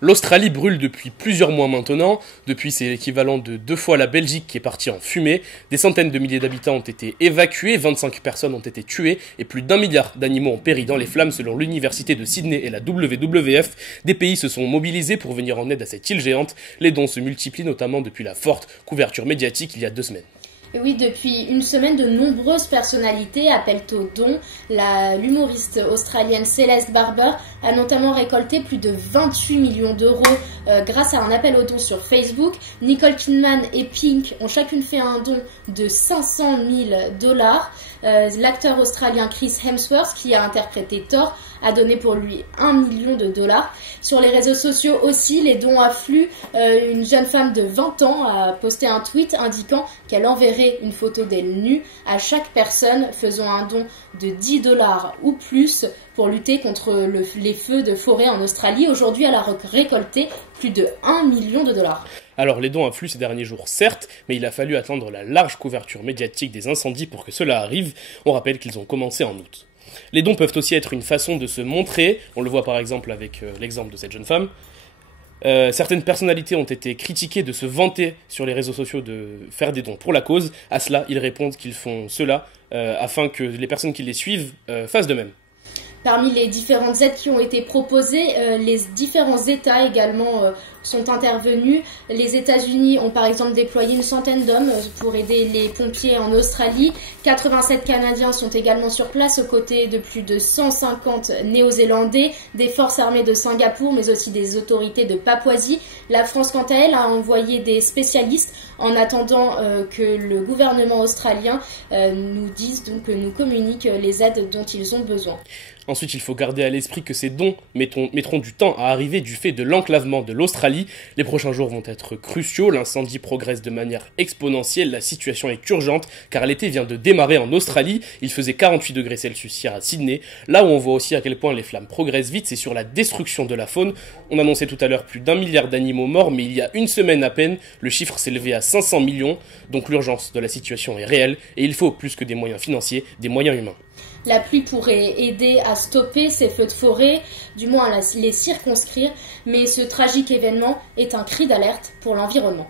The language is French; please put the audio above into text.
L'Australie brûle depuis plusieurs mois maintenant. Depuis, c'est l'équivalent de 2 fois la Belgique qui est partie en fumée. Des centaines de milliers d'habitants ont été évacués, 25 personnes ont été tuées et plus d'1 milliard d'animaux ont péri dans les flammes selon l'université de Sydney et la WWF. Des pays se sont mobilisés pour venir en aide à cette île géante. Les dons se multiplient notamment depuis la forte couverture médiatique il y a 2 semaines. Et oui, depuis une semaine, de nombreuses personnalités appellent aux dons. L'humoriste australienne Celeste Barber a notamment récolté plus de 28 millions d'euros grâce à un appel aux dons sur Facebook. Nicole Kidman et Pink ont chacune fait un don de 500 000 dollars. L'acteur australien Chris Hemsworth, qui a interprété Thor, a donné pour lui 1 million de dollars. Sur les réseaux sociaux aussi, les dons affluent. Une jeune femme de 20 ans a posté un tweet indiquant qu'elle enverrait une photo d'elle nue à chaque personne faisant un don de 10 dollars ou plus pour lutter contre les feux de forêt en Australie. Aujourd'hui, elle a récolté plus de 1 million de dollars. Alors les dons affluent ces derniers jours, certes, mais il a fallu attendre la large couverture médiatique des incendies pour que cela arrive. On rappelle qu'ils ont commencé en août. Les dons peuvent aussi être une façon de se montrer, on le voit par exemple avec l'exemple de cette jeune femme. Certaines personnalités ont été critiquées de se vanter sur les réseaux sociaux de faire des dons pour la cause. À cela, ils répondent qu'ils font cela afin que les personnes qui les suivent fassent de même. Parmi les différentes aides qui ont été proposées, les différents États également sont intervenus. Les États-Unis ont par exemple déployé une centaine d'hommes pour aider les pompiers en Australie. 87 Canadiens sont également sur place aux côtés de plus de 150 Néo-Zélandais, des forces armées de Singapour, mais aussi des autorités de Papouasie. La France, quant à elle, a envoyé des spécialistes en attendant que le gouvernement australien nous dise, donc nous communique les aides dont ils ont besoin. Ensuite, il faut garder à l'esprit que ces dons mettront du temps à arriver du fait de l'enclavement de l'Australie. Les prochains jours vont être cruciaux, l'incendie progresse de manière exponentielle, la situation est urgente car l'été vient de démarrer en Australie. Il faisait 48 degrés Celsius hier à Sydney. Là où on voit aussi à quel point les flammes progressent vite, c'est sur la destruction de la faune. On annonçait tout à l'heure plus d'1 milliard d'animaux morts, mais il y a une semaine à peine, le chiffre s'élevait à 500 millions. Donc l'urgence de la situation est réelle et il faut plus que des moyens financiers, des moyens humains. La pluie pourrait aider à stopper ces feux de forêt, du moins à les circonscrire, mais ce tragique événement est un cri d'alerte pour l'environnement.